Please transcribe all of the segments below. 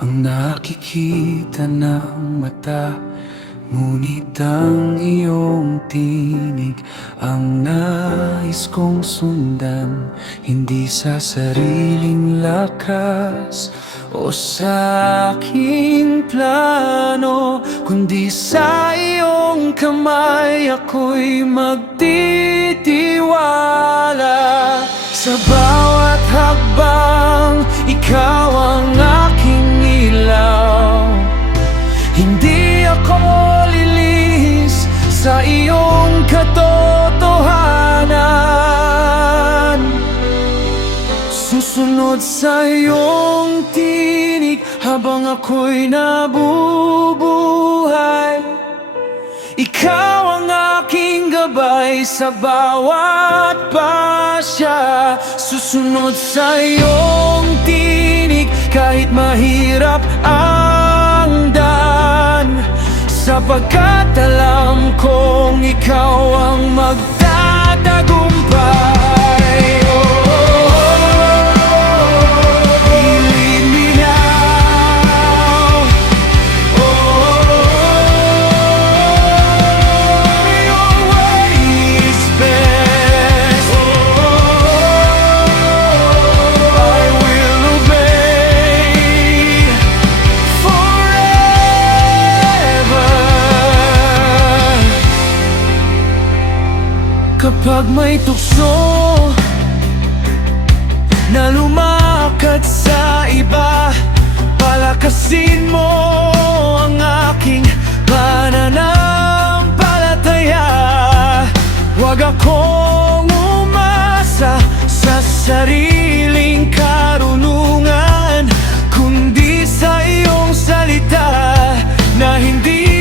ang nakikita ng mata, ngunit ang iyong tinig ang nais kong sundan. Hindi sa sariling lakas o sa aking plano, kundi sa iyong kamay ako'y magtitiwala. Sa bawat hakbang, ikaw ang aking ilaw. Hindi ako lilihis sa iyong katotohanan. Susunod sa iyong tinig habang ako'y nabubuhay. Ikaw ang aking gabay sa bawat pasya. Susunod sa iyong tinig kahit mahirap ang daan, sapagkat alam kong ikaw ang magtatagumpay. Kapag may tukso na lumakad sa iba, palakasin mo ang aking pananampalataya. Huwag akong umasa sa sariling karunungan, kundi sa iyong salita na hindi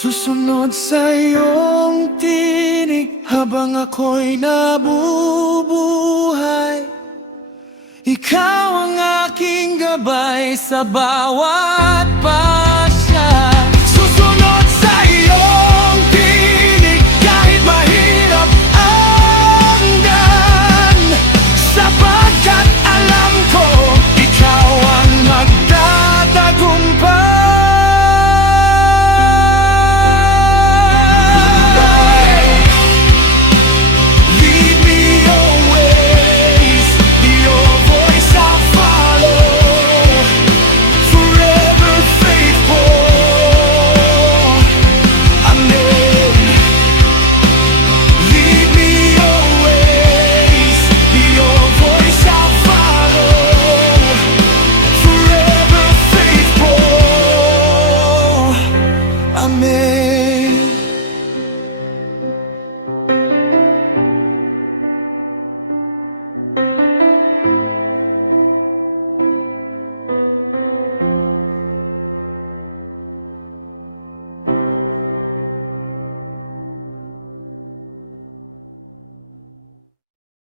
susunod sa iyong tinig habang ako'y nabubuhay. Ikaw ang aking gabay sa bawat